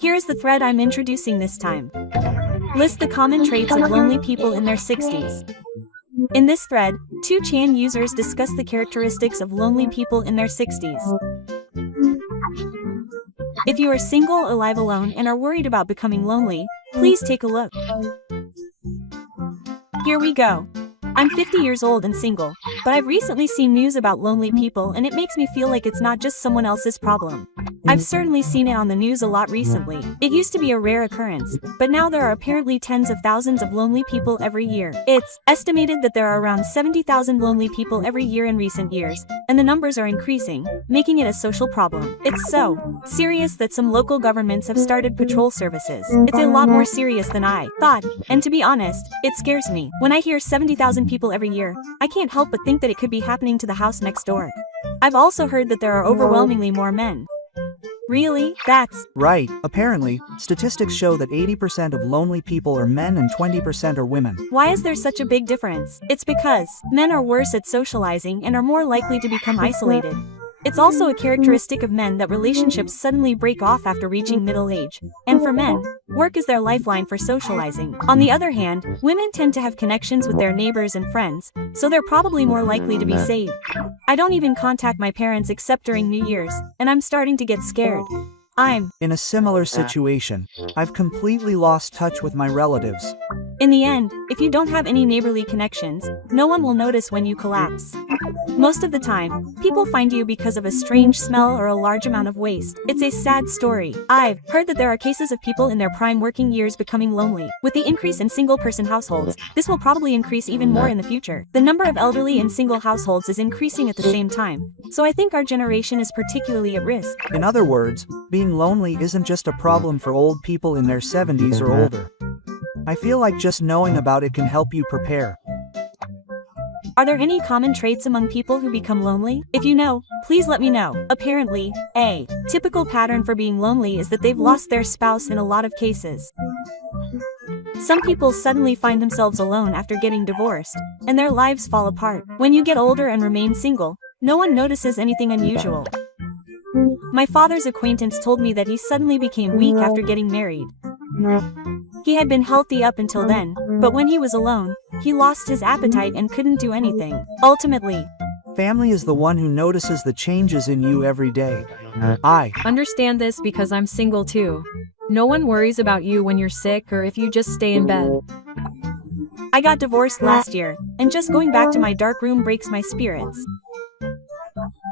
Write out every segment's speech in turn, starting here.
Here's the thread I'm introducing this time. List the common traits of lonely people in their 60s. In this thread, 2ch users discuss the characteristics of lonely people in their 60s. If you are single or live alone and are worried about becoming lonely, please take a look. Here we go. I'm 50 years old and single, but I've recently seen news about lonely people and it makes me feel like it's not just someone else's problem. I've certainly seen it on the news a lot recently. It used to be a rare occurrence, but now there are apparently tens of thousands of lonely people every year. It's estimated that there are around 70,000 lonely people every year in recent years, and the numbers are increasing, making it a social problem. It's so serious that some local governments have started patrol services. It's a lot more serious than I thought, and to be honest, it scares me. When I hear 70,000 people every year, I can't help but think that it could be happening to the house next door. I've also heard that there are overwhelmingly more men. Really? That's right. Apparently, statistics show that 80% of lonely people are men and 20% are women. Why is there such a big difference? It's because men are worse at socializing and are more likely to become isolated. It's also a characteristic of men that relationships suddenly break off after reaching middle age. And for men, work is their lifeline for socializing. On the other hand, women tend to have connections with their neighbors and friends, so they're probably more likely to be saved. I don't even contact my parents except during New Year's, and I'm starting to get scared. I'm in a similar situation. I've completely lost touch with my relatives. In the end, if you don't have any neighborly connections, no one will notice when you collapse. Most of the time, people find you because of a strange smell or a large amount of waste. It's a sad story. I've heard that there are cases of people in their prime working years becoming lonely. With the increase in single-person households, this will probably increase even more in the future. The number of elderly in single households is increasing at the same time, so I think our generation is particularly at risk. In other words, being lonely isn't just a problem for old people in their 70s or older. I feel like just knowing about it can help you prepare. Are there any common traits among people who become lonely? If you know, please let me know. Apparently, a typical pattern for being lonely is that they've lost their spouse in a lot of cases. Some people suddenly find themselves alone after getting divorced, and their lives fall apart. When you get older and remain single, no one notices anything unusual. My father's acquaintance told me that he suddenly became weak after getting married. He had been healthy up until then, but when he was alone, he lost his appetite and couldn't do anything. Ultimately, family is the one who notices the changes in you every day. I understand this because I'm single too. No one worries about you when you're sick or if you just stay in bed. I got divorced last year, and just going back to my dark room breaks my spirits.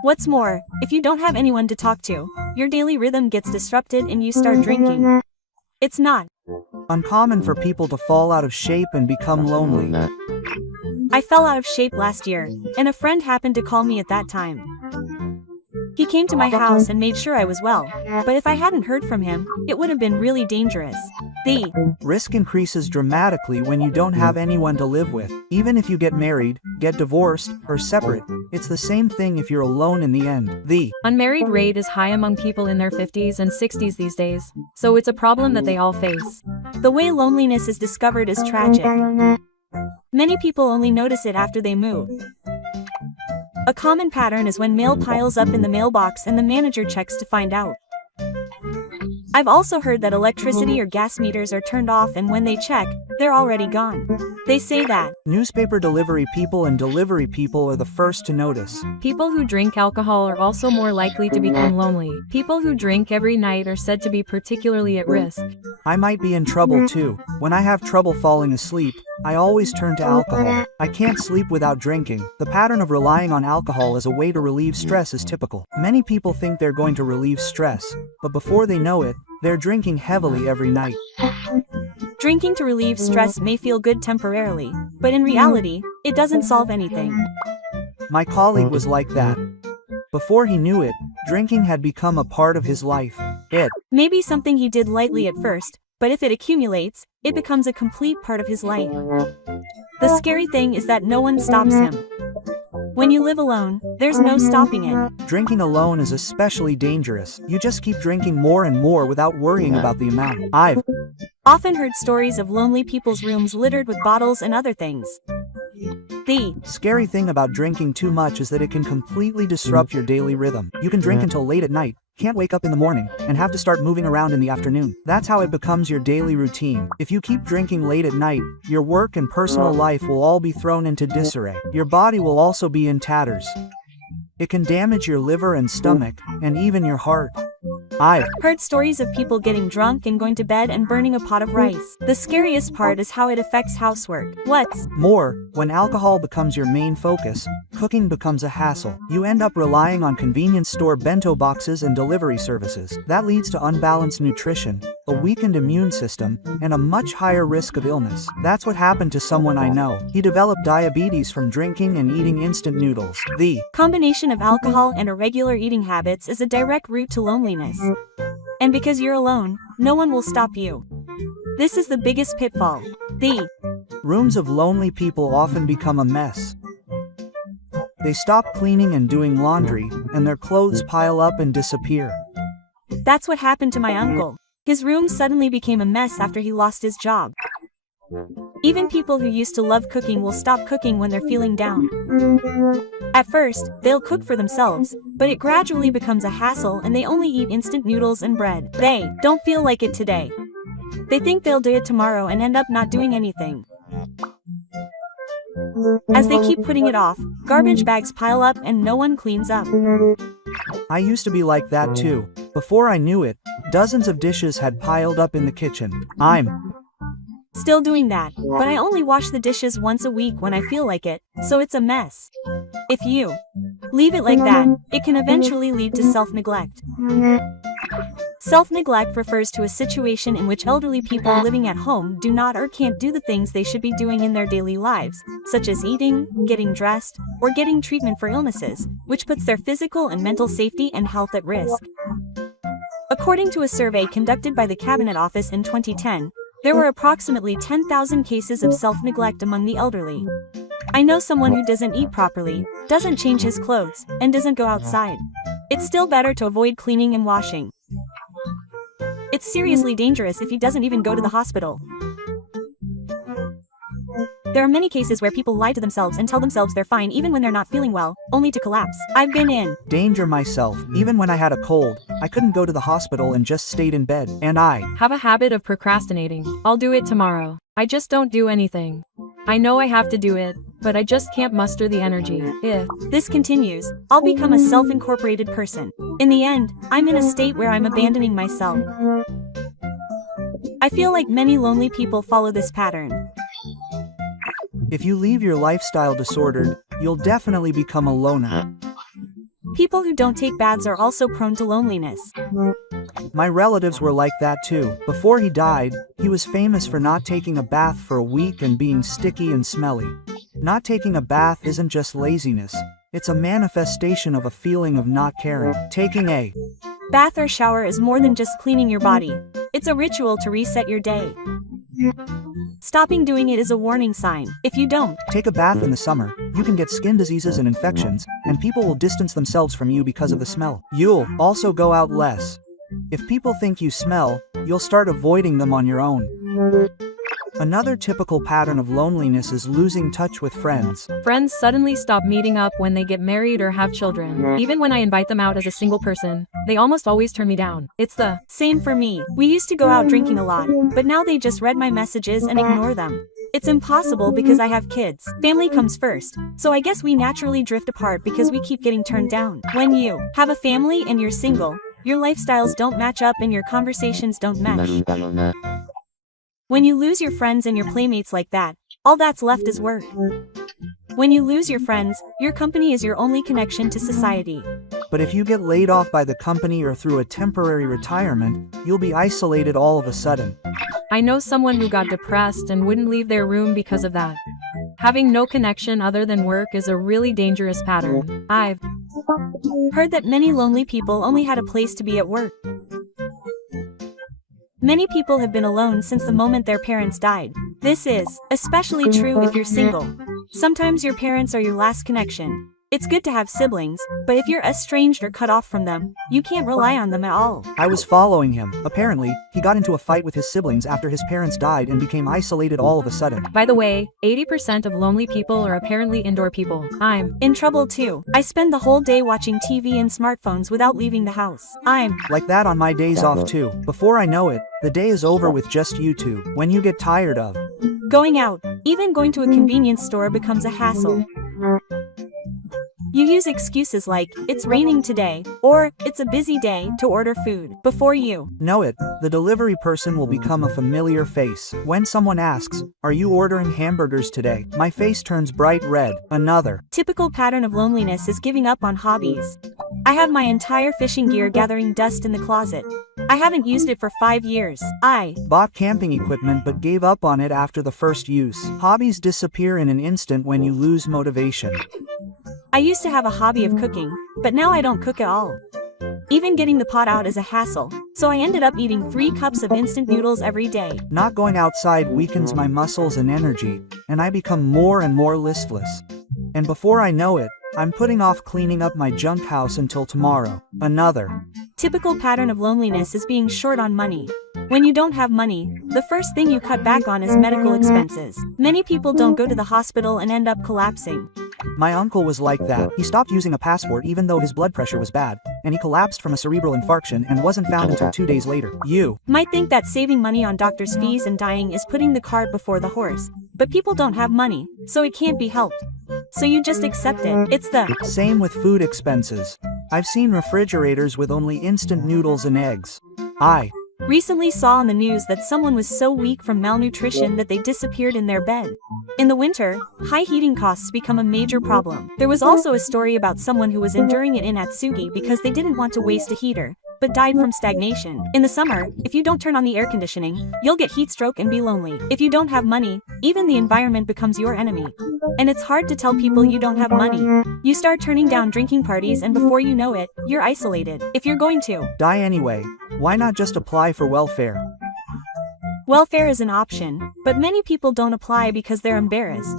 What's more, if you don't have anyone to talk to, your daily rhythm gets disrupted and you start drinking. It's not uncommon for people to fall out of shape and become lonely. I fell out of shape last year, and a friend happened to call me at that time. He came to my house and made sure I was well, but if I hadn't heard from him, it would have been really dangerous. The risk increases dramatically when you don't have anyone to live with. Even if you get married, get divorced, or separate, it's the same thing if you're alone in the end. The unmarried rate is high among people in their 50s and 60s these days, so it's a problem that they all face. The way loneliness is discovered is tragic. Many people only notice it after they move. A common pattern is when mail piles up in the mailbox and the manager checks to find out. I've also heard that electricity or gas meters are turned off and when they check, they're already gone. They say that newspaper delivery people and delivery people are the first to notice. People who drink alcohol are also more likely to become lonely. People who drink every night are said to be particularly at risk. I might be in trouble too. When I have trouble falling asleep, I always turn to alcohol. I can't sleep without drinking. The pattern of relying on alcohol as a way to relieve stress is typical. Many people think they're going to relieve stress, but before they know it, they're drinking heavily every night. Drinking to relieve stress may feel good temporarily, but in reality, it doesn't solve anything. My colleague was like that. Before he knew it, drinking had become a part of his life. It may be something he did lightly at first, but if it accumulates, it becomes a complete part of his life. The scary thing is that no one stops him. When you live alone, there's no stopping it. Drinking alone is especially dangerous. You just keep drinking more and more without worrying about the amount. I've often heard stories of lonely people's rooms littered with bottles and other things. The scary thing about drinking too much is that it can completely disrupt your daily rhythm. You can drink until late at night, can't wake up in the morning, and have to start moving around in the afternoon. That's how it becomes your daily routine. If you keep drinking late at night, your work and personal life will all be thrown into disarray. Your body will also be in tatters. It can damage your liver and stomach, and even your heart. I've heard stories of people getting drunk and going to bed and burning a pot of rice. The scariest part is how it affects housework. What's more, when alcohol becomes your main focus, cooking becomes a hassle. You end up relying on convenience store bento boxes and delivery services. That leads to unbalanced nutrition, a weakened immune system, and a much higher risk of illness. That's what happened to someone I know. He developed diabetes from drinking and eating instant noodles. The combination of alcohol and irregular eating habits is a direct route to loneliness. And because you're alone, no one will stop you. This is the biggest pitfall. The rooms of lonely people often become a mess. They stop cleaning and doing laundry, and their clothes pile up and disappear. That's what happened to my uncle. His room suddenly became a mess after he lost his job. Even people who used to love cooking will stop cooking when they're feeling down. At first, they'll cook for themselves, but it gradually becomes a hassle and they only eat instant noodles and bread. They don't feel like it today. They think they'll do it tomorrow and end up not doing anything. As they keep putting it off, garbage bags pile up and no one cleans up. I used to be like that too. Before I knew it, dozens of dishes had piled up in the kitchen. I'm still doing that, but I only wash the dishes once a week when I feel like it, so it's a mess. If you leave it like that, it can eventually lead to self-neglect. Self-neglect refers to a situation in which elderly people living at home do not or can't do the things they should be doing in their daily lives, such as eating, getting dressed, or getting treatment for illnesses, which puts their physical and mental safety and health at risk. According to a survey conducted by the Cabinet Office in 2010, there were approximately 10,000 cases of self-neglect among the elderly. I know someone who doesn't eat properly, doesn't change his clothes, and doesn't go outside. It's still better to avoid cleaning and washing. It's seriously dangerous if he doesn't even go to the hospital. There are many cases where people lie to themselves and tell themselves they're fine even when they're not feeling well, only to collapse. I've been in danger myself. Even when I had a cold, I couldn't go to the hospital and just stayed in bed. And I have a habit of procrastinating. I'll do it tomorrow. I just don't do anything. I know I have to do it, but I just can't muster the energy. If this continues, I'll become a self-incorporated person. In the end, I'm in a state where I'm abandoning myself. I feel like many lonely people follow this pattern. If you leave your lifestyle disordered, you'll definitely become a loner. People who don't take baths are also prone to loneliness. My relatives were like that too. Before he died, he was famous for not taking a bath for a week and being sticky and smelly. Not taking a bath isn't just laziness. It's a manifestation of a feeling of not caring. Taking a bath or shower is more than just cleaning your body. It's a ritual to reset your day. Stopping doing it is a warning sign. If you don't take a bath in the summer, you can get skin diseases and infections, and people will distance themselves from you because of the smell. You'll also go out less. If people think you smell, you'll start avoiding them on your own. Another typical pattern of loneliness is losing touch with friends. Friends suddenly stop meeting up when they get married or have children. Even when I invite them out as a single person, they almost always turn me down. It's the same for me. We used to go out drinking a lot, but now they just read my messages and ignore them. It's impossible because I have kids. Family comes first, so I guess we naturally drift apart because we keep getting turned down. When you have a family and you're single, your lifestyles don't match up and your conversations don't mesh. When you lose your friends and your playmates like that, all that's left is work. When you lose your friends, your company is your only connection to society. But if you get laid off by the company or through a temporary retirement, you'll be isolated all of a sudden. I know someone who got depressed and wouldn't leave their room because of that. Having no connection other than work is a really dangerous pattern. I've heard that many lonely people only had a place to be at work. Many people have been alone since the moment their parents died. This is especially true if you're single. Sometimes your parents are your last connection. It's good to have siblings, but if you're estranged or cut off from them, you can't rely on them at all. I was following him. Apparently, he got into a fight with his siblings after his parents died and became isolated all of a sudden. By the way, 80% of lonely people are apparently indoor people. I'm In trouble too. I spend the whole day watching TV and smartphones without leaving the house. I'm Like that on my days off too. Before I know it, the day is over with just you two. When you get tired of going out. Even going to a convenience store becomes a hassle. You use excuses like, it's raining today, or it's a busy day, to order food. Before you know it, the delivery person will become a familiar face. When someone asks, "Are you ordering hamburgers today?" my face turns bright red. Another typical pattern of loneliness is giving up on hobbies. I have my entire fishing gear gathering dust in the closet. I haven't used it for 5 years. I bought camping equipment but gave up on it after the first use. Hobbies disappear in an instant when you lose motivation. I used to have a hobby of cooking, but now I don't cook at all. Even getting the pot out is a hassle, so I ended up eating 3 cups of instant noodles every day. Not going outside weakens my muscles and energy, and I become more and more listless. And before I know it, I'm putting off cleaning up my junk house until tomorrow. Another typical pattern of loneliness is being short on money. When you don't have money, the first thing you cut back on is medical expenses. Many people don't go to the hospital and end up collapsing. My uncle was like that. He stopped using a passport even though his blood pressure was bad, and he collapsed from a cerebral infarction and wasn't found until 2 days later. You might think that saving money on doctor's fees and dying is putting the cart before the horse, but people don't have money, so it can't be helped. So you just accept it. It's the same with food expenses. I've seen refrigerators with only instant noodles and eggs. I recently saw on the news that someone was so weak from malnutrition that they disappeared in their bed. In the winter, high heating costs become a major problem. There was also a story about someone who was enduring it in Atsugi because they didn't want to waste a heater, but died from stagnation. In the summer, if you don't turn on the air conditioning, you'll get heat stroke and be lonely. If you don't have money, even the environment becomes your enemy. And it's hard to tell people you don't have money. You start turning down drinking parties and before you know it, you're isolated. If you're going to die anyway, why not just apply for welfare? Welfare is an option, but many people don't apply because they're embarrassed.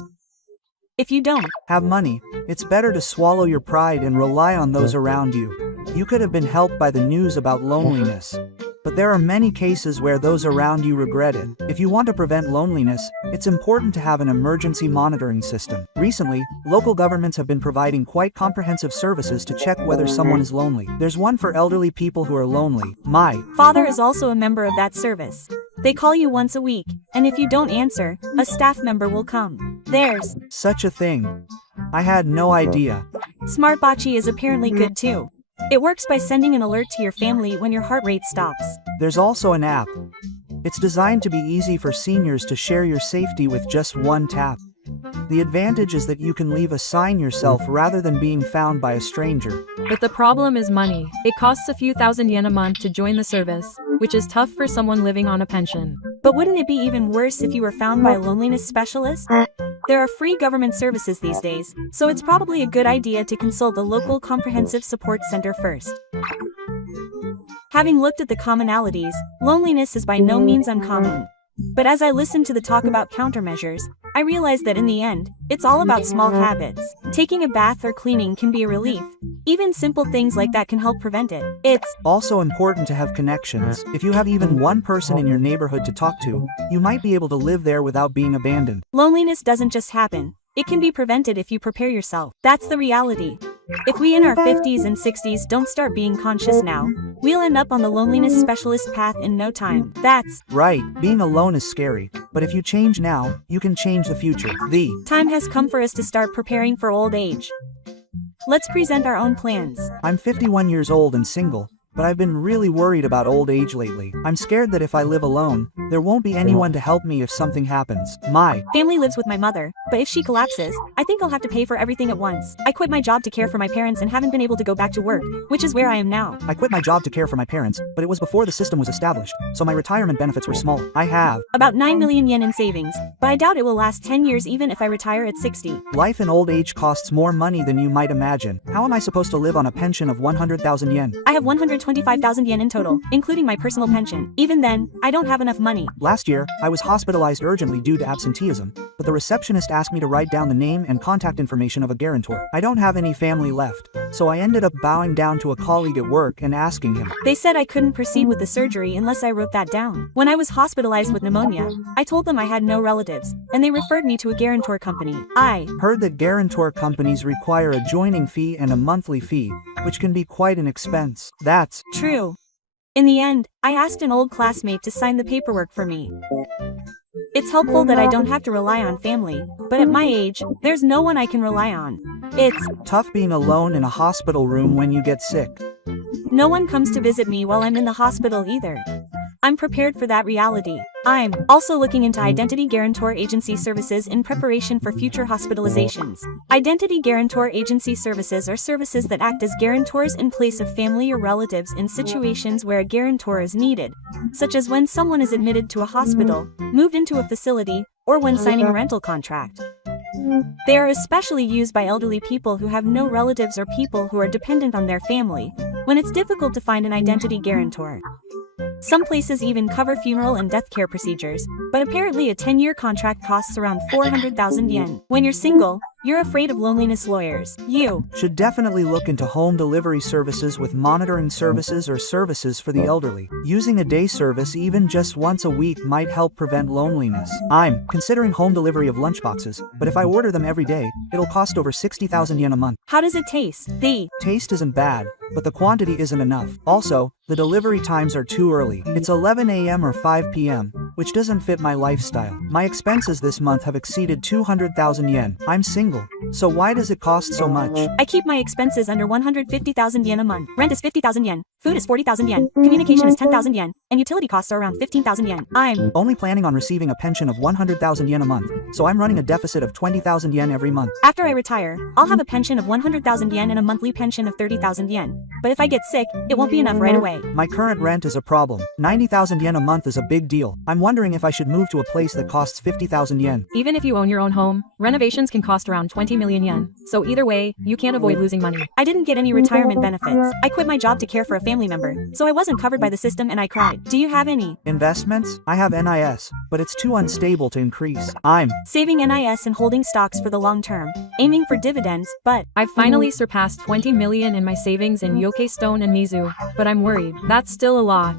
If you don't have money, it's better to swallow your pride and rely on those around you. You could have been helped by the news about loneliness. But there are many cases where those around you regret it. If you want to prevent loneliness, it's important to have an emergency monitoring system. Recently, local governments have been providing quite comprehensive services to check whether someone is lonely. There's one for elderly people who are lonely. My father is also a member of that service. They call you once a week, and if you don't answer, a staff member will come. There's such a thing. I had no idea. Smartbocce is apparently good too. It works by sending an alert to your family when your heart rate stops. There's also an app. It's designed to be easy for seniors to share your safety with just one tap. The advantage is that you can leave a sign yourself rather than being found by a stranger. But the problem is money. It costs a few thousand yen a month to join the service, which is tough for someone living on a pension. But wouldn't it be even worse if you were found by a loneliness specialist? There are free government services these days, so it's probably a good idea to consult a local comprehensive support center first. Having looked at the commonalities, loneliness is by no means uncommon. But as I listened to the talk about countermeasures, I realized that in the end, it's all about small habits. Taking a bath or cleaning can be a relief. Even simple things like that can help prevent it. It's also important to have connections. If you have even one person in your neighborhood to talk to, you might be able to live there without being abandoned. Loneliness doesn't just happen. It can be prevented if you prepare yourself. That's the reality. If we in our 50s and 60s don't start being conscious now, we'll end up on the loneliness specialist path in no time. That's right. Being alone is scary, but if you change now, you can change the future. The time has come for us to start preparing for old age. Let's present our own plans. I'm 51 years old and single, but I've been really worried about old age lately. I'm scared that if I live alone, there won't be anyone to help me if something happens. My family lives with my mother, but if she collapses, I think I'll have to pay for everything at once. I quit my job to care for my parents and haven't been able to go back to work, which is where I am now. I quit my job to care for my parents, but it was before the system was established, so my retirement benefits were small. I have about 9 million yen in savings, but I doubt it will last 10 years even if I retire at 60. Life in old age costs more money than you might imagine. How am I supposed to live on a pension of 100,000 yen? I have 125,000 yen in total, including my personal pension. Even then, I don't have enough money. me. Last year, I was hospitalized urgently due to absenteeism, but the receptionist asked me to write down the name and contact information of a guarantor. I don't have any family left, so I ended up bowing down to a colleague at work and asking him. They said I couldn't proceed with the surgery unless I wrote that down. When I was hospitalized with pneumonia, I told them I had no relatives, and they referred me to a guarantor company. I Heard that guarantor companies require a joining fee and a monthly fee, which can be quite an expense. That's True. In the end, I asked an old classmate to sign the paperwork for me. It's helpful that I don't have to rely on family, but at my age, there's no one I can rely on. It's tough being alone in a hospital room when you get sick. no one comes to visit me while I'm in the hospital either. I'm prepared for that reality. I'm also looking into identity guarantor agency services in preparation for future hospitalizations. Identity guarantor agency services are services that act as guarantors in place of family or relatives in situations where a guarantor is needed, such as when someone is admitted to a hospital, moved into a facility, or when signing a rental contract. They are especially used by elderly people who have no relatives or people who are dependent on their family, when it's difficult to find an identity guarantor. Some places even cover funeral and death care procedures, but apparently a 10-year contract costs around 400,000 yen. When you're single, you're afraid of loneliness lawyers. You Should definitely look into home delivery services with monitoring services or services for the elderly. Using a day service even just once a week might help prevent loneliness. I'm considering home delivery of lunchboxes, but if I order them every day, it'll cost over 60,000 yen a month. How does it taste? The Taste isn't bad, but the quantity isn't enough. Also, the delivery times are too early. It's 11 a.m. or 5 p.m., which doesn't fit my lifestyle. My expenses this month have exceeded 200,000 yen. I'm single, so why does it cost so much? I keep my expenses under 150,000 yen a month. Rent is 50,000 yen, food is 40,000 yen, communication is 10,000 yen, and utility costs are around 15,000 yen. I'm Only planning on receiving a pension of 100,000 yen a month, so I'm running a deficit of 20,000 yen every month. After I retire, I'll have a pension of 100,000 yen and a monthly pension of 30,000 yen. But if I get sick, it won't be enough right away. My current rent is a problem. 90,000 yen a month is a big deal. I'm wondering if I should move to a place that costs 50,000 yen. Even if you own your own home, renovations can cost around 20 million yen. So either way, you can't avoid losing money. I didn't get any retirement benefits. I quit my job to care for a family member, so I wasn't covered by the system and I cried. Do you have any? Investments? I have NIS, but it's too unstable to increase. I'm Saving NIS and holding stocks for the long term, aiming for dividends, but I've finally surpassed 20 million in my savings in Yoke Stone and Mizu, but I'm worried. That's still a lot.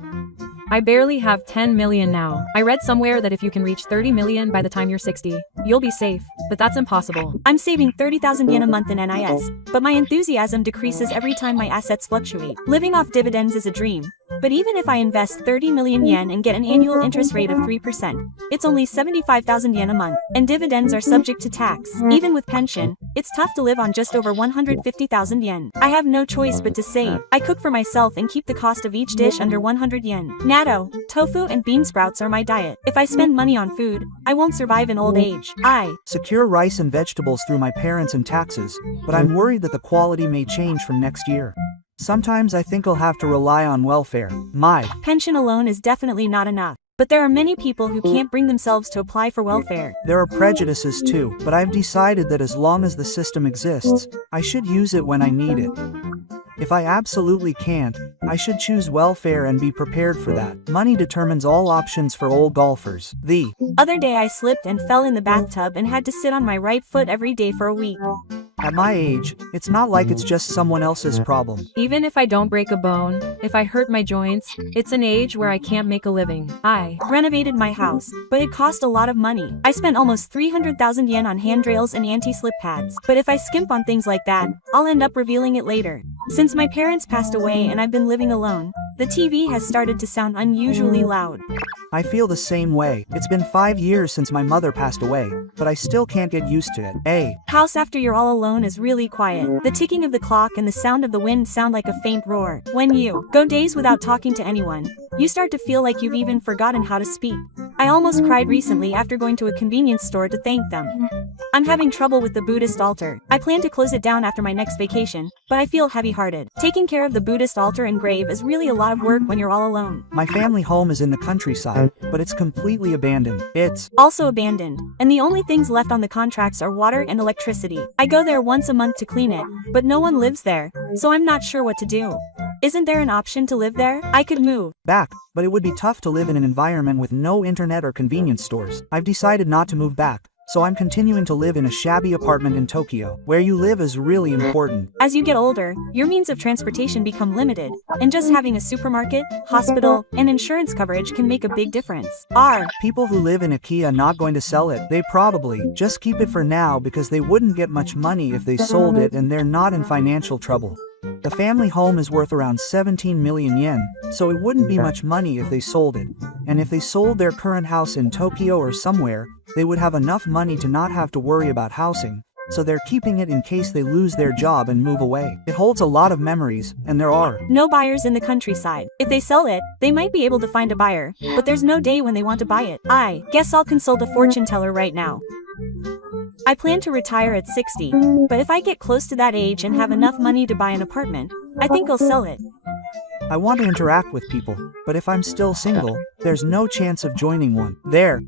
I barely have 10 million now. I read somewhere that if you can reach 30 million by the time you're 60, you'll be safe, but that's impossible. I'm saving 30,000 yen a month in NIS, but my enthusiasm decreases every time my assets fluctuate. Living off dividends is a dream, but even if I invest 30 million yen and get an annual interest rate of 3%, it's only 75,000 yen a month, and dividends are subject to tax. Even with pension, it's tough to live on just over 150,000 yen. I have no choice but to save. I cook for myself and keep the cost of each dish under 100 yen. Natto, tofu and bean sprouts are my diet. If I spend money on food, I won't survive in old age. I secure rice and vegetables through my parents and taxes, but I'm worried that the quality may change from next year. Sometimes I think I'll have to rely on welfare. My pension alone is definitely not enough. But there are many people who can't bring themselves to apply for welfare. There are prejudices too, but I've decided that as long as the system exists, I should use it when I need it. If I absolutely can't, I should choose welfare and be prepared for that. Money determines all options for old golfers. The other day I slipped and fell in the bathtub and had to sit on my right foot every day for a week. At my age, it's not like it's just someone else's problem. Even if I don't break a bone, if I hurt my joints, it's an age where I can't make a living. I renovated my house, but it cost a lot of money. I spent almost 300,000 yen on handrails and anti-slip pads. But if I skimp on things like that, I'll end up revealing it later. Since my parents passed away and I've been living alone, the TV has started to sound unusually loud. I feel the same way. It's been 5 years since my mother passed away, but I still can't get used to it. A house after you're all alone is really quiet. The ticking of the clock and the sound of the wind sound like a faint roar. When you go days without talking to anyone, you start to feel like you've even forgotten how to speak. I almost cried recently after going to a convenience store to thank them. I'm having trouble with the Buddhist altar. I plan to close it down after my next vacation, but I feel heavy-hearted. Taking care of the Buddhist altar and grave is really a lot of work when you're all alone. My family home is in the countryside, but it's completely abandoned. It's also abandoned, and the only things left on the contracts are water and electricity. I go there once a month to clean it, but no one lives there, so I'm not sure what to do. Isn't there an option to live there? I could move back, but it would be tough to live in an environment with no internet or convenience stores. I've decided not to move back, so I'm continuing to live in a shabby apartment in Tokyo. Where you live is really important. As you get older, your means of transportation become limited, and just having a supermarket, hospital, and insurance coverage can make a big difference. People who live in IKEA not going to sell it. They probably just keep it for now because they wouldn't get much money if they sold it and they're not in financial trouble. The family home is worth around 17 million yen, so it wouldn't be much money if they sold it. And if they sold their current house in Tokyo or somewhere, they would have enough money to not have to worry about housing, so they're keeping it in case they lose their job and move away. It holds a lot of memories, and there are no buyers in the countryside. If they sell it, they might be able to find a buyer, but there's no day when they want to buy it. I guess I'll consult a fortune teller right now. I plan to retire at 60, but if I get close to that age and have enough money to buy an apartment, I think I'll sell it. I want to interact with people, but if I'm still single, there's no chance of joining one.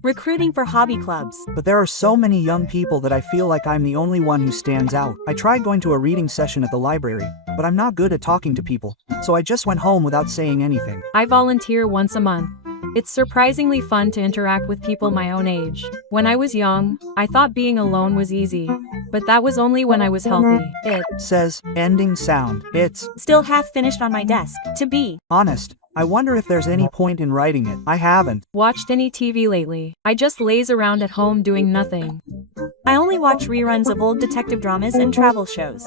Recruiting for hobby clubs. But there are so many young people that I feel like I'm the only one who stands out. I tried going to a reading session at the library, but I'm not good at talking to people, so I just went home without saying anything. I volunteer once a month. It's surprisingly fun to interact with people my own age. When I was young, I thought being alone was easy, but that was only when I was healthy. It says, ending sound. It's still half finished on my desk. To be honest, I wonder if there's any point in writing it. I haven't watched any TV lately. I just laze around at home doing nothing. I only watch reruns of old detective dramas and travel shows.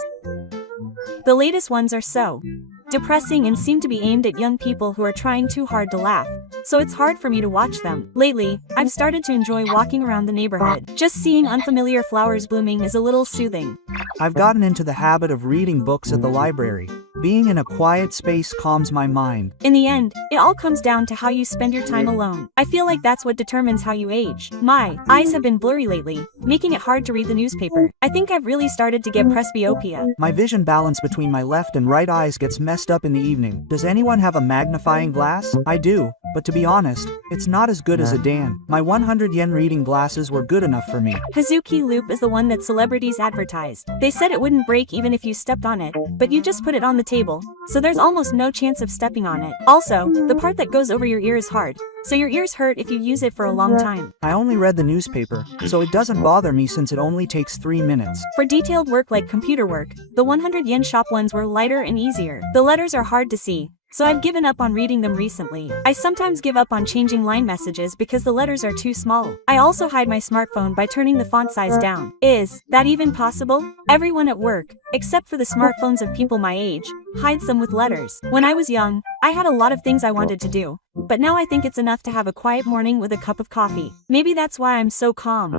The latest ones are so depressing and seem to be aimed at young people who are trying too hard to laugh, so it's hard for me to watch them. Lately, I've started to enjoy walking around the neighborhood. Just seeing unfamiliar flowers blooming is a little soothing. I've gotten into the habit of reading books at the library. Being in a quiet space calms my mind. In the end, it all comes down to how you spend your time alone. I feel like that's what determines how you age. My eyes have been blurry lately, making it hard to read the newspaper. I think I've really started to get presbyopia. My vision balance between my left and right eyes gets messed up in the evening. Does anyone have a magnifying glass? I do, but to be honest, it's not as good as a Dan. My 100 yen reading glasses were good enough for me. Hazuki Loop is the one that celebrities advertised. They said it wouldn't break even if you stepped on it, but you just put it on the table, so there's almost no chance of stepping on it. Also, the part that goes over your ear is hard, so your ears hurt if you use it for a long time. I only read the newspaper, so it doesn't bother me since it only takes 3 minutes. For detailed work like computer work, the 100 yen shop ones were lighter and easier. The letters are hard to see, so I've given up on reading them recently. I sometimes give up on changing line messages because the letters are too small. I also hide my smartphone by turning the font size down. Is that even possible? Everyone at work, except for the smartphones of people my age, hides them with letters. When I was young, I had a lot of things I wanted to do, but now I think it's enough to have a quiet morning with a cup of coffee. Maybe that's why I'm so calm.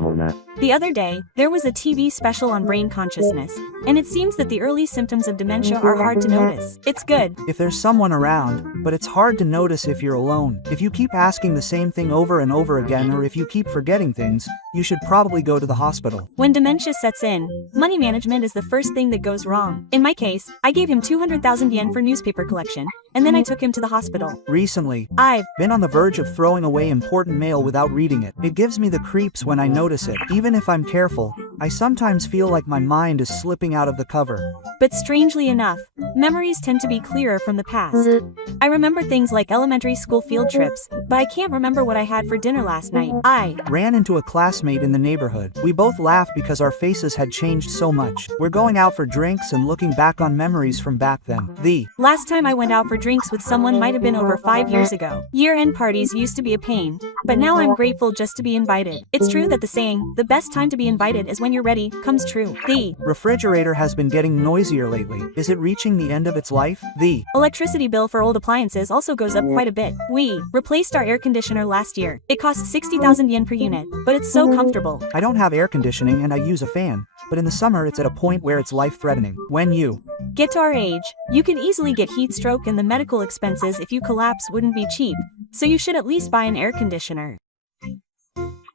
The other day, there was a TV special on brain consciousness, and it seems that the early symptoms of dementia are hard to notice. It's good if there's someone around, but it's hard to notice if you're alone. If you keep asking the same thing over and over again, or if you keep forgetting things, you should probably go to the hospital. When dementia sets in, money management is the first thing that goes wrong. In my case, I gave him 200,000 yen for newspaper collection, and then I took him to the hospital. Recently, I've been on the verge of throwing away important mail without reading it. It gives me the creeps when I notice it. Even if I'm careful, I sometimes feel like my mind is slipping out of the cover. But strangely enough, memories tend to be clearer from the past. I remember things like elementary school field trips, but I can't remember what I had for dinner last night. I ran into a classmate in the neighborhood. We both laughed because our faces had changed so much. We're going out for drinks and looking back on memories from back then. The last time I went out for drinks with someone might have been over 5 years ago. Year-end parties used to be a pain, but now I'm grateful just to be invited. It's true that the saying, the best time to be invited is when you're ready, comes true. The refrigerator has been getting noisier lately. Is it reaching the end of its life? The electricity bill for old appliances also goes up quite a bit. We replaced our air conditioner last year. It costs 60,000 yen per unit, but it's so comfortable. I don't have air conditioning and I use a fan, but in the summer it's at a point where it's life-threatening. When you get to our age, you could easily get heat stroke, and the medical expenses if you collapse wouldn't be cheap, so you should at least buy an air conditioner.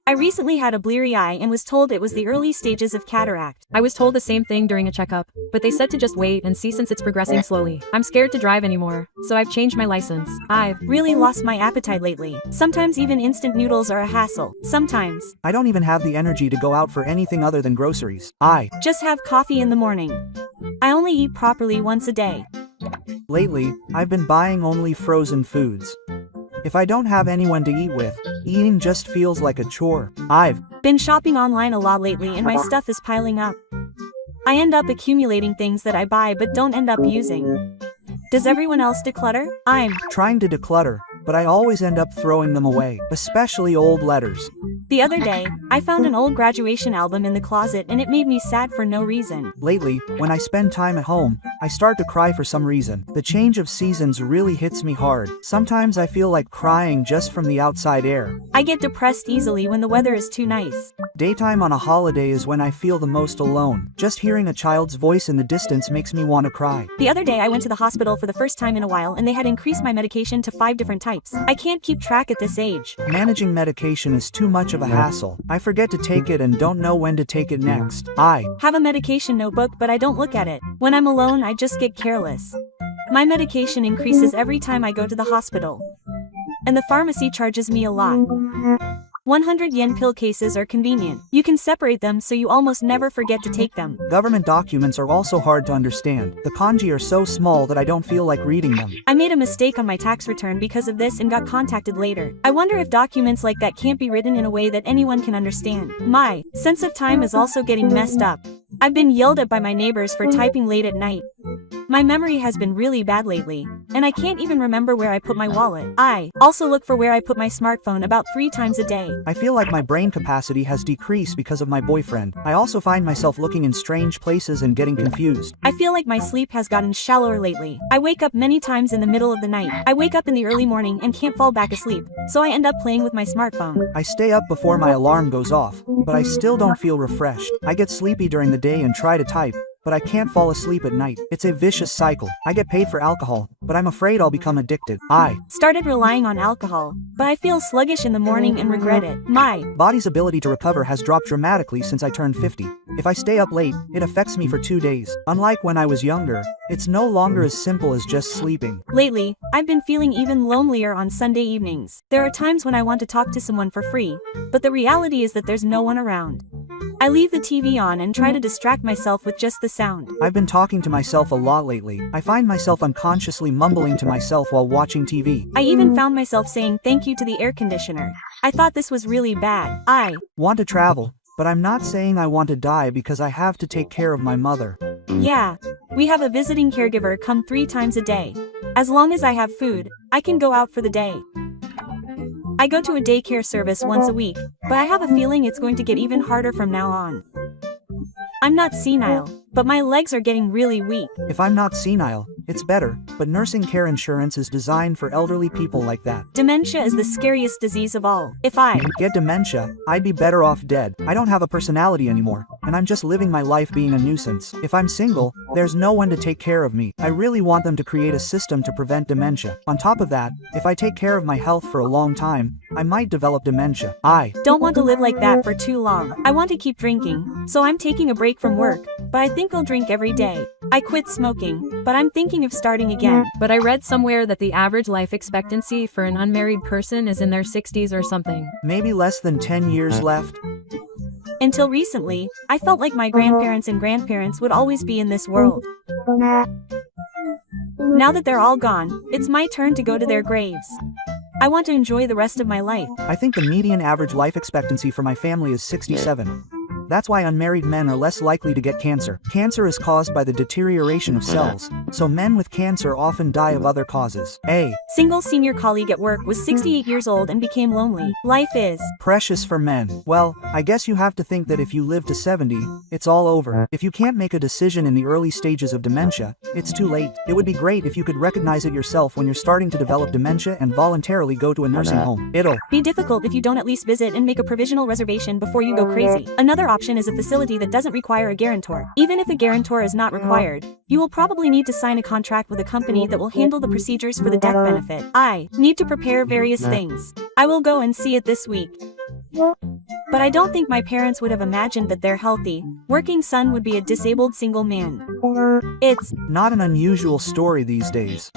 I recently had a bleary eye and was told it was the early stages of cataract. I was told the same thing during a checkup, but they said to just wait and see since it's progressing slowly. I'm scared to drive anymore, so I've changed my license. I've really lost my appetite lately. Sometimes even instant noodles are a hassle. Sometimes I don't even have the energy to go out for anything other than groceries. I just have coffee in the morning. I only eat properly once a day. Lately, I've been buying only frozen foods. If I don't have anyone to eat with, eating just feels like a chore. I've been shopping online a lot lately and my stuff is piling up. I end up accumulating things that I buy but don't end up using. Does everyone else declutter? I'm trying to declutter, but I always end up throwing them away, especially old letters. The other day, I found an old graduation album in the closet and it made me sad for no reason. Lately, when I spend time at home, I start to cry for some reason. The change of seasons really hits me hard. Sometimes I feel like crying just from the outside air. I get depressed easily when the weather is too nice. Daytime on a holiday is when I feel the most alone. Just hearing a child's voice in the distance makes me want to cry. The other day I went to the hospital for the first time in a while and they had increased my medication to 5 different types. I can't keep track at this age. Managing medication is too much of a hassle. I forget to take it and don't know when to take it next. I have a medication notebook but I don't look at it. When I'm alone I just get careless. My medication increases every time I go to the hospital. And the pharmacy charges me a lot. 100 yen pill cases are convenient. You can separate them so you almost never forget to take them. Government documents are also hard to understand. The kanji are so small that I don't feel like reading them. I made a mistake on my tax return because of this and got contacted later. I wonder if documents like that can't be written in a way that anyone can understand. My sense of time is also getting messed up. I've been yelled at by my neighbors for typing late at night. My memory has been really bad lately, and I can't even remember where I put my wallet. I also look for where I put my smartphone about 3 times a day. I feel like my brain capacity has decreased because of my boyfriend. I also find myself looking in strange places and getting confused. I feel like my sleep has gotten shallower lately. I wake up many times in the middle of the night. I wake up in the early morning and can't fall back asleep, so I end up playing with my smartphone. I stay up before my alarm goes off, but I still don't feel refreshed. I get sleepy during the day and try to type, but I can't fall asleep at night. It's a vicious cycle. I get paid for alcohol, but I'm afraid I'll become addicted. I started relying on alcohol, but I feel sluggish in the morning and regret it. My body's ability to recover has dropped dramatically since I turned 50. If I stay up late, it affects me for 2 days. Unlike when I was younger, it's no longer as simple as just sleeping. Lately, I've been feeling even lonelier on Sunday evenings. There are times when I want to talk to someone for free, but the reality is that there's no one around. I leave the TV on and try to distract myself with just the sound. I've been talking to myself a lot lately. I find myself unconsciously mumbling to myself while watching TV. I even found myself saying thank you to the air conditioner. I thought this was really bad. I want to travel, but I'm not saying I want to die because I have to take care of my mother. Yeah, we have a visiting caregiver come 3 times a day. As long as I have food, I can go out for the day. I go to a daycare service once a week, but I have a feeling it's going to get even harder from now on. I'm not senile, but my legs are getting really weak. If I'm not senile, it's better, but nursing care insurance is designed for elderly people like that. Dementia is the scariest disease of all. If I get dementia, I'd be better off dead. I don't have a personality anymore, and I'm just living my life being a nuisance. If I'm single, there's no one to take care of me. I really want them to create a system to prevent dementia. On top of that, if I take care of my health for a long time, I might develop dementia. I don't want to live like that for too long. I want to keep drinking, so I'm taking a break from work, but I think I'll drink every day. I quit smoking, but I'm thinking of starting again. But I read somewhere that the average life expectancy for an unmarried person is in their 60s or something. Maybe less than 10 years left. Until recently, I felt like my grandparents and grandparents would always be in this world. Now that they're all gone, it's my turn to go to their graves. I want to enjoy the rest of my life. I think the median average life expectancy for my family is 67. That's why unmarried men are less likely to get cancer. Cancer is caused by the deterioration of cells, so men with cancer often die of other causes. A single senior colleague at work was 68 years old and became lonely. Life is precious for men. Well, I guess you have to think that if you live to 70, it's all over. If you can't make a decision in the early stages of dementia, it's too late. It would be great if you could recognize it yourself when you're starting to develop dementia and voluntarily go to a nursing home. It'll be difficult if you don't at least visit and make a provisional reservation before you go crazy. Another option is a facility that doesn't require a guarantor. Even if a guarantor is not required, you will probably need to sign a contract with a company that will handle the procedures for the death benefit. I need to prepare various things. I will go and see it this week. But I don't think my parents would have imagined that their healthy, working son would be a disabled single man. It's not an unusual story these days.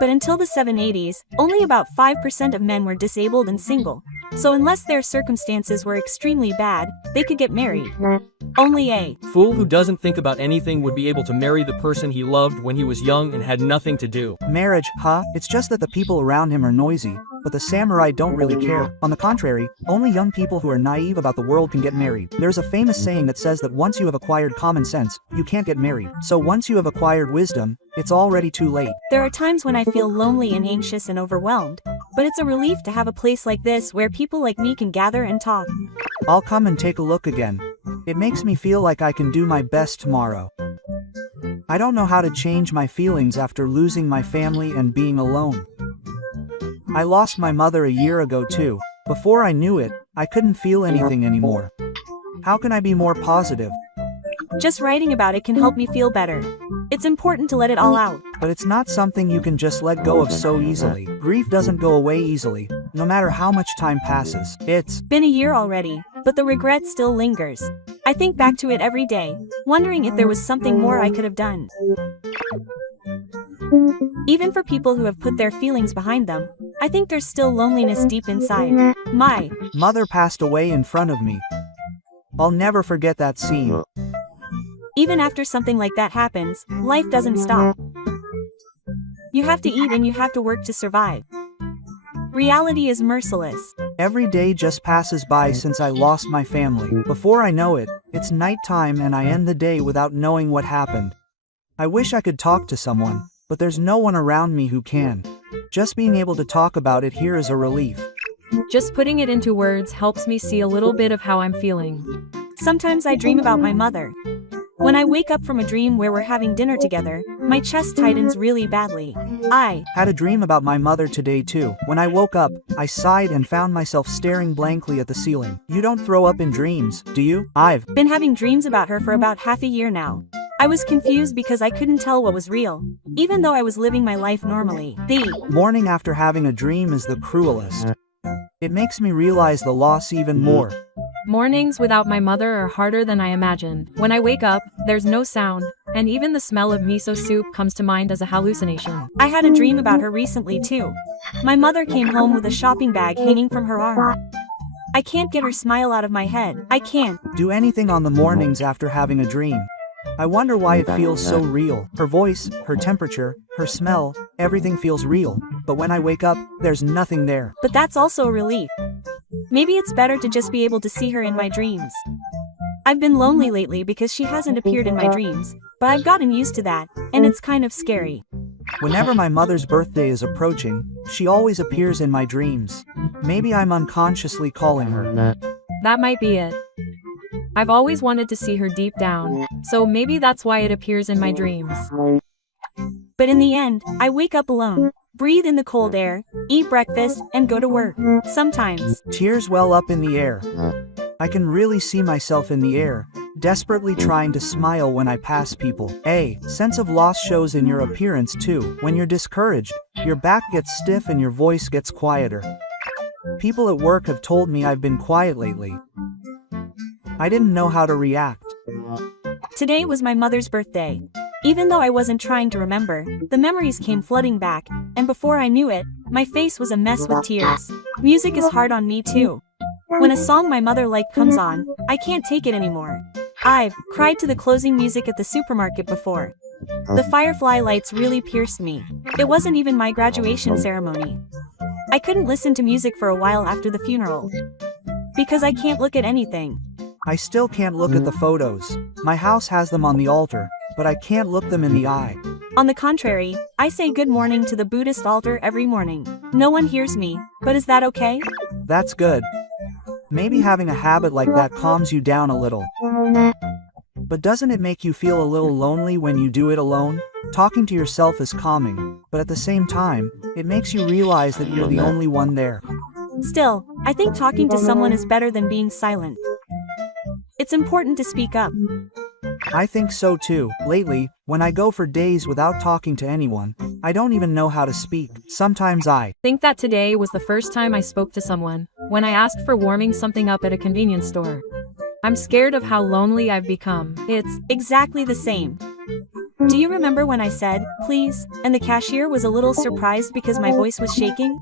But until the 780s, only about 5% of men were disabled and single. So unless their circumstances were extremely bad, they could get married. Only a fool who doesn't think about anything would be able to marry the person he loved when he was young and had nothing to do. Marriage, huh? It's just that the people around him are noisy, but the samurai don't really care. On the contrary, only young people who are naive about the world can get married. There's a famous saying that says that once you have acquired common sense, you can't get married. So once you have acquired wisdom, it's already too late. There are times when I feel lonely and anxious and overwhelmed, but it's a relief to have a place like this where people like me can gather and talk. I'll come and take a look again. It makes me feel like I can do my best tomorrow. I don't know how to change my feelings after losing my family and being alone. I lost my mother a year ago too. Before I knew it, I couldn't feel anything anymore. How can I be more positive? Just writing about it can help me feel better. It's important to let it all out. But it's not something you can just let go of so easily. Grief doesn't go away easily, no matter how much time passes. It's been a year already, but the regret still lingers. I think back to it every day, wondering if there was something more I could have done. Even for people who have put their feelings behind them, I think there's still loneliness deep inside. My mother passed away in front of me. I'll never forget that scene. Even after something like that happens, life doesn't stop. You have to eat and you have to work to survive. Reality is merciless. Every day just passes by since I lost my family. Before I know it, it's nighttime and I end the day without knowing what happened. I wish I could talk to someone, but there's no one around me who can. Just being able to talk about it here is a relief. Just putting it into words helps me see a little bit of how I'm feeling. Sometimes I dream about my mother. When I wake up from a dream where we're having dinner together, my chest tightens really badly. I had a dream about my mother today too. When I woke up, I sighed and found myself staring blankly at the ceiling. You don't throw up in dreams, do you? I've been having dreams about her for about half a year now. I was confused because I couldn't tell what was real, even though I was living my life normally. The morning after having a dream is the cruelest. It makes me realize the loss even more. Mornings without my mother are harder than I imagined. When I wake up, there's no sound, and even the smell of miso soup comes to mind as a hallucination. I had a dream about her recently too. My mother came home with a shopping bag hanging from her arm. I can't get her smile out of my head. I can't do anything on the mornings after having a dream. I wonder why it feels so real. Her voice, her temperature, her smell, everything feels real. But when I wake up, there's nothing there. But that's also a relief. Maybe it's better to just be able to see her in my dreams. I've been lonely lately because she hasn't appeared in my dreams, but I've gotten used to that, and it's kind of scary. Whenever my mother's birthday is approaching, she always appears in my dreams. Maybe I'm unconsciously calling her. That might be it. I've always wanted to see her deep down, so maybe that's why it appears in my dreams. But in the end, I wake up alone, breathe in the cold air, eat breakfast, and go to work. Sometimes tears well up in the air. I can really see myself in the air, desperately trying to smile when I pass people. A sense of loss shows in your appearance too. When you're discouraged, your back gets stiff and your voice gets quieter. People at work have told me I've been quiet lately. I didn't know how to react. Today was my mother's birthday. Even though I wasn't trying to remember, the memories came flooding back, and before I knew it, my face was a mess with tears. Music is hard on me too. When a song my mother liked comes on, I can't take it anymore. I've cried to the closing music at the supermarket before. The firefly lights really pierced me. It wasn't even my graduation ceremony. I couldn't listen to music for a while after the funeral. Because I can't look at anything. I still can't look at the photos. My house has them on the altar, but I can't look them in the eye. On the contrary, I say good morning to the Buddhist altar every morning. No one hears me, but is that okay? That's good. Maybe having a habit like that calms you down a little. But doesn't it make you feel a little lonely when you do it alone? Talking to yourself is calming, but at the same time, it makes you realize that you're the only one there. Still, I think talking to someone is better than being silent. It's important to speak up. I think so too. Lately, when I go for days without talking to anyone, I don't even know how to speak. Sometimes I think that today was the first time I spoke to someone, when I asked for warming something up at a convenience store. I'm scared of how lonely I've become. It's exactly the same. Do you remember when I said, please, and the cashier was a little surprised because my voice was shaking?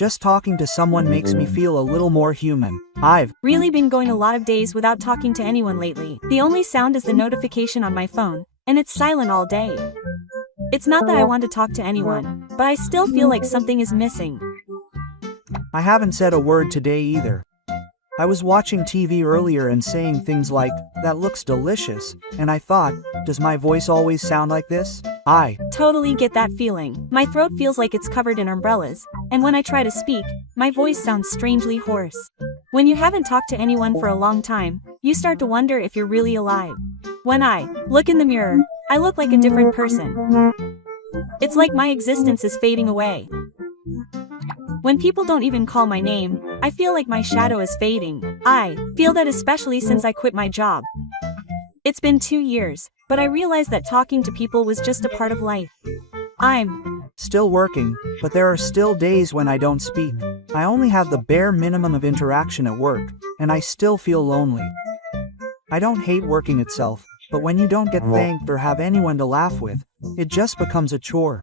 Just talking to someone makes me feel a little more human. I've really been going a lot of days without talking to anyone lately. The only sound is the notification on my phone, and it's silent all day. It's not that I want to talk to anyone, but I still feel like something is missing. I haven't said a word today either. I was watching TV earlier and saying things like, "That looks delicious," and I thought, does my voice always sound like this? I Totally get that feeling. My throat feels like it's covered in umbrellas, and when I try to speak, my voice sounds strangely hoarse. When you haven't talked to anyone for a long time, you start to wonder if you're really alive. When I look in the mirror, I look like a different person. It's like my existence is fading away. When people don't even call my name, I feel like my shadow is fading. I feel that especially since I quit my job. It's been 2 years, but I realized that talking to people was just a part of life. I'm still working, but there are still days when I don't speak. I only have the bare minimum of interaction at work, and I still feel lonely. I don't hate working itself, but when you don't get thanked or have anyone to laugh with, it just becomes a chore.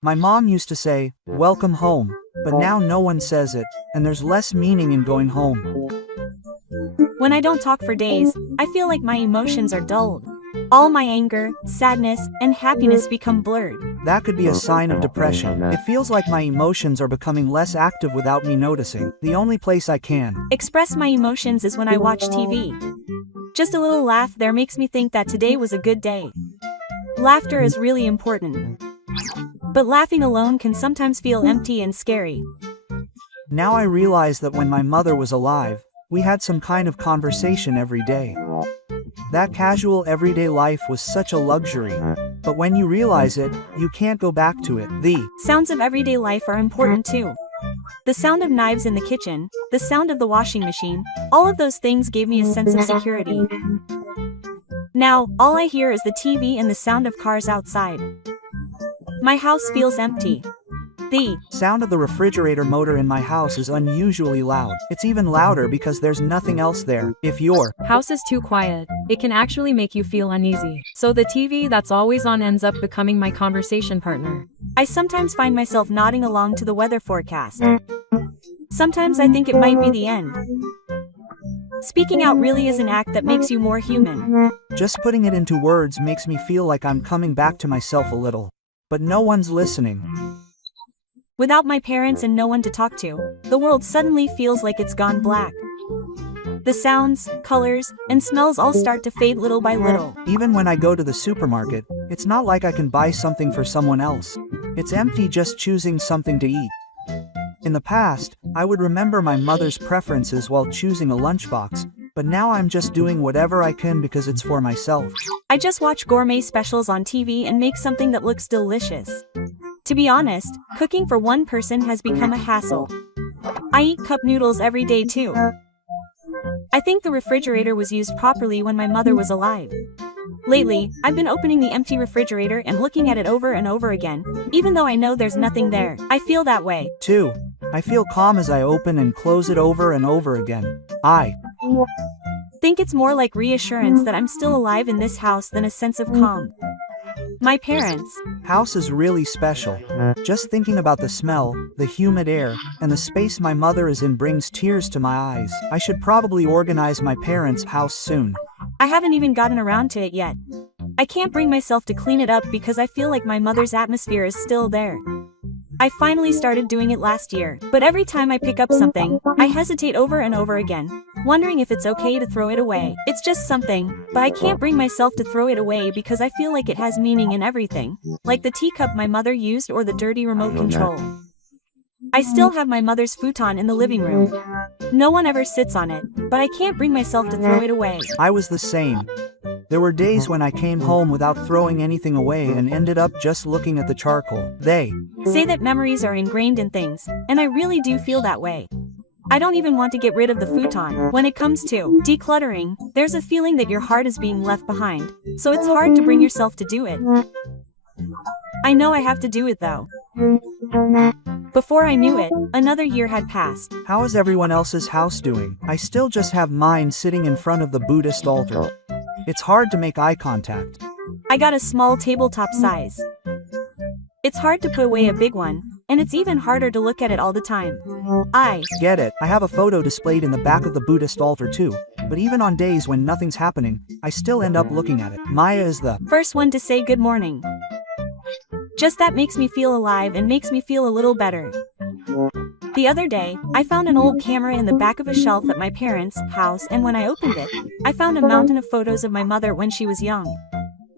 My mom used to say, "Welcome home," but now no one says it, and there's less meaning in going home. When I don't talk for days, I feel like my emotions are dulled. All my anger, sadness, and happiness become blurred. That could be a sign of depression. It feels like my emotions are becoming less active without me noticing. The only place I can express my emotions is when I watch TV. Just a little laugh there makes me think that today was a good day. Laughter is really important. But laughing alone can sometimes feel empty and scary. Now I realize that when my mother was alive, we had some kind of conversation every day. That casual everyday life was such a luxury. But when you realize it, you can't go back to it. The sounds of everyday life are important too. The sound of knives in the kitchen, the sound of the washing machine, all of those things gave me a sense of security. Now, all I hear is the TV and the sound of cars outside. My house feels empty. The sound of the refrigerator motor in my house is unusually loud. It's even louder because there's nothing else there. If your house is too quiet, it can actually make you feel uneasy. So the TV that's always on ends up becoming my conversation partner. I sometimes find myself nodding along to the weather forecast. Sometimes I think it might be the end. Speaking out really is an act that makes you more human. Just putting it into words makes me feel like I'm coming back to myself a little. But no one's listening. Without my parents and no one to talk to, the world suddenly feels like it's gone black. The sounds, colors, and smells all start to fade little by little. Even when I go to the supermarket, it's not like I can buy something for someone else. It's empty just choosing something to eat. In the past, I would remember my mother's preferences while choosing a lunchbox, but now I'm just doing whatever I can because it's for myself. I just watch gourmet specials on TV and make something that looks delicious. To be honest, cooking for one person has become a hassle. I eat cup noodles every day too. I think the refrigerator was used properly when my mother was alive. Lately, I've been opening the empty refrigerator and looking at it over and over again, even though I know there's nothing there. I feel that way. Too. I feel calm as I open and close it over and over again. I think it's more like reassurance that I'm still alive in this house than a sense of calm. My parents' house is really special. Just thinking about the smell, the humid air, and the space my mother is in brings tears to my eyes. I should probably organize my parents' house soon. I haven't even gotten around to it yet. I can't bring myself to clean it up because I feel like my mother's atmosphere is still there. I finally started doing it last year, but every time I pick up something, I hesitate over and over again, wondering if it's okay to throw it away. It's just something, but I can't bring myself to throw it away because I feel like it has meaning in everything, like the teacup my mother used or the dirty remote control. I still have my mother's futon in the living room. No one ever sits on it, but I can't bring myself to throw it away. I was the same. There were days when I came home without throwing anything away and ended up just looking at the charcoal. They say that memories are ingrained in things, and I really do feel that way. I don't even want to get rid of the futon. When it comes to decluttering, there's a feeling that your heart is being left behind, so it's hard to bring yourself to do it. I know I have to do it though. Before I knew it, another year had passed. How is everyone else's house doing? I still just have mine sitting in front of the Buddhist altar. It's hard to make eye contact. I got a small tabletop size. It's hard to put away a big one, and it's even harder to look at it all the time. I Get it, I have a photo displayed in the back of the Buddhist altar too. But even on days when nothing's happening, I still end up looking at it. Maya is the first one to say good morning. Just that makes me feel alive and makes me feel a little better. The other day, I found an old camera in the back of a shelf at my parents' house, and when I opened it, I found a mountain of photos of my mother when she was young.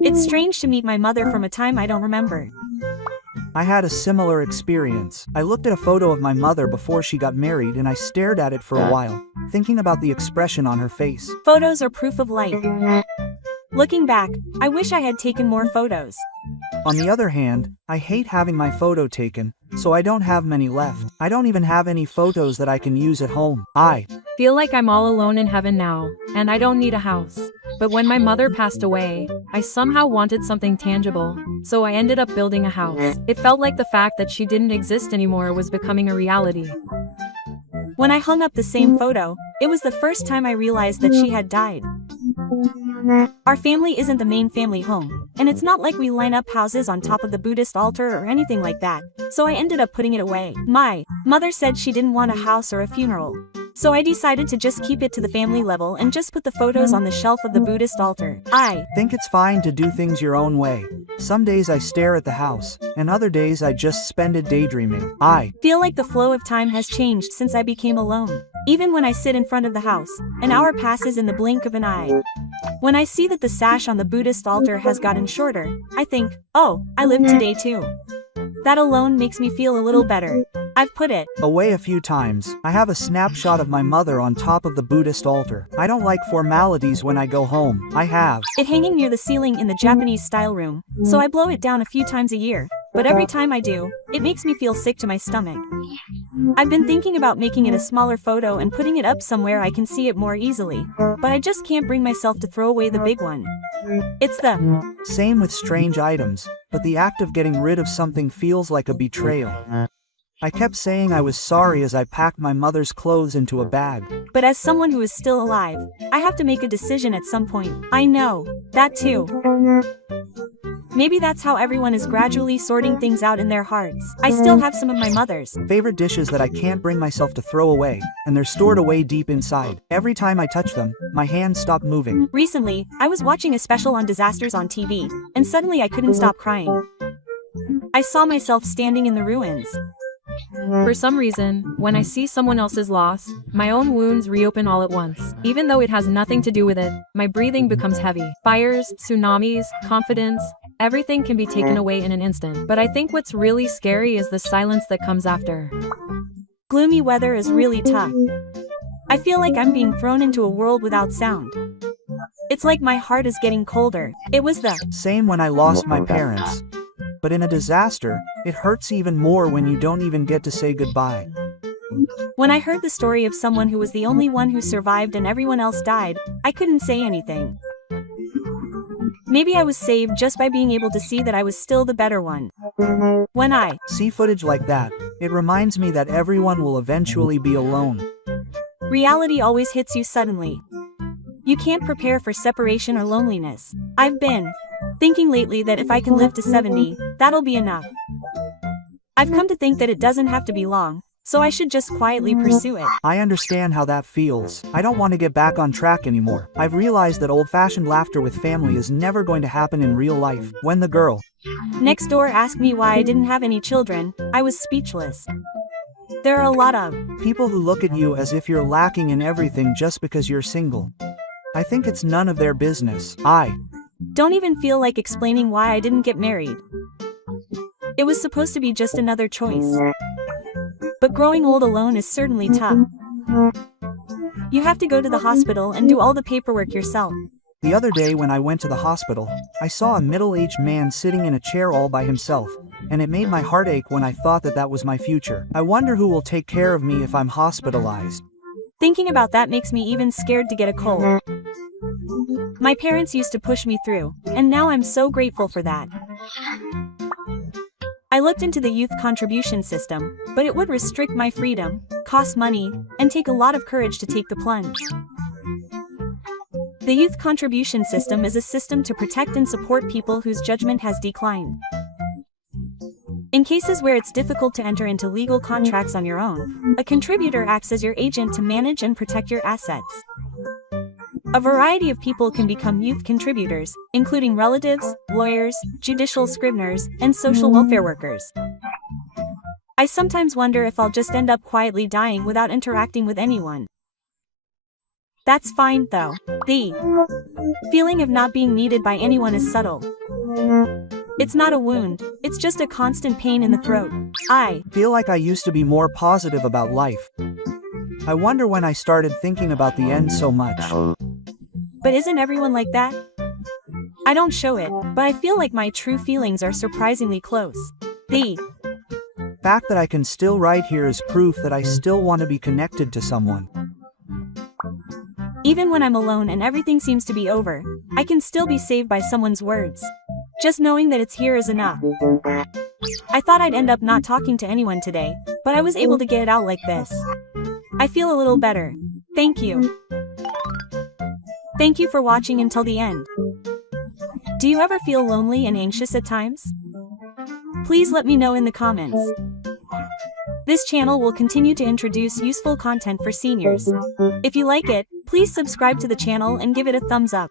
It's strange to meet my mother from a time I don't remember. I had a similar experience. I looked at a photo of my mother before she got married and I stared at it for a while, thinking about the expression on her face. Photos are proof of life. Looking back, I wish I had taken more photos. On the other hand, I hate having my photo taken, so I don't have many left. I don't even have any photos that I can use at home. I Feel like I'm all alone in heaven now, and I don't need a house. But when my mother passed away, I somehow wanted something tangible, so I ended up building a house. It felt like the fact that she didn't exist anymore was becoming a reality. When I hung up the same photo, it was the first time I realized that she had died. Our family isn't the main family home, and it's not like we line up houses on top of the Buddhist altar or anything like that, so I ended up putting it away. My mother said she didn't want a house or a funeral, so I decided to just keep it to the family level and just put the photos on the shelf of the Buddhist altar. I think it's fine to do things your own way. Some days I stare at the house, and other days I just spend it daydreaming. I feel like the flow of time has changed since I became alone. Even when I sit in front of the house, an hour passes in the blink of an eye. When I see that the sash on the Buddhist altar has gotten shorter, I think, oh, I lived today too. That alone makes me feel a little better. I've put it away a few times. I have a snapshot of my mother on top of the Buddhist altar. I don't like formalities when I go home. I have it hanging near the ceiling in the Japanese style room, so I blow it down a few times a year. But every time I do, it makes me feel sick to my stomach. I've been thinking about making it a smaller photo and putting it up somewhere I can see it more easily, but I just can't bring myself to throw away the big one. It's the same with strange items, but the act of getting rid of something feels like a betrayal. I kept saying I was sorry as I packed my mother's clothes into a bag. But as someone who is still alive, I have to make a decision at some point. I know that too. Maybe that's how everyone is gradually sorting things out in their hearts. I still have some of my mother's favorite dishes that I can't bring myself to throw away, and they're stored away deep inside. Every time I touch them, my hands stop moving. Recently, I was watching a special on disasters on TV, and suddenly I couldn't stop crying. I saw myself standing in the ruins. For some reason, when I see someone else's loss, my own wounds reopen all at once. Even though it has nothing to do with it, my breathing becomes heavy. Fires, tsunamis, confidence, everything can be taken away in an instant. But I think what's really scary is the silence that comes after. Gloomy weather is really tough. I feel like I'm being thrown into a world without sound. It's like my heart is getting colder. It was the same when I lost my parents. But in a disaster, it hurts even more when you don't even get to say goodbye. When I heard the story of someone who was the only one who survived and everyone else died, I couldn't say anything. Maybe I was saved just by being able to see that I was still the better one. When I see footage like that, it reminds me that everyone will eventually be alone. Reality always hits you suddenly. You can't prepare for separation or loneliness. I've been thinking lately that if I can live to 70, that'll be enough. I've come to think that it doesn't have to be long, so I should just quietly pursue it. I understand how that feels. I don't want to get back on track anymore. I've realized that old-fashioned laughter with family is never going to happen in real life. When the girl next door asked me why I didn't have any children, I was speechless. There are a lot of people who look at you as if you're lacking in everything just because you're single. I think it's none of their business. I don't even feel like explaining why I didn't get married. It was supposed to be just another choice. But growing old alone is certainly tough. You have to go to the hospital and do all the paperwork yourself. The other day when I went to the hospital, I saw a middle-aged man sitting in a chair all by himself, and it made my heart ache when I thought that that was my future. I wonder who will take care of me if I'm hospitalized. Thinking about that makes me even scared to get a cold. My parents used to push me through, and now I'm so grateful for that. I looked into the youth contribution system, but it would restrict my freedom, cost money, and take a lot of courage to take the plunge. The youth contribution system is a system to protect and support people whose judgment has declined. In cases where it's difficult to enter into legal contracts on your own, a contributor acts as your agent to manage and protect your assets. A variety of people can become youth contributors, including relatives, lawyers, judicial scriveners, and social welfare workers. I sometimes wonder if I'll just end up quietly dying without interacting with anyone. That's fine, though. The feeling of not being needed by anyone is subtle. It's not a wound, it's just a constant pain in the throat. I feel like I used to be more positive about life. I wonder when I started thinking about the end so much. But isn't everyone like that? I don't show it, but I feel like my true feelings are surprisingly close. The fact that I can still write here is proof that I still want to be connected to someone. Even when I'm alone and everything seems to be over, I can still be saved by someone's words. Just knowing that it's here is enough. I thought I'd end up not talking to anyone today, but I was able to get it out like this. I feel a little better. Thank you. Thank you for watching until the end. Do you ever feel lonely and anxious at times? Please let me know in the comments. This channel will continue to introduce useful content for seniors. If you like it, please subscribe to the channel and give it a thumbs up.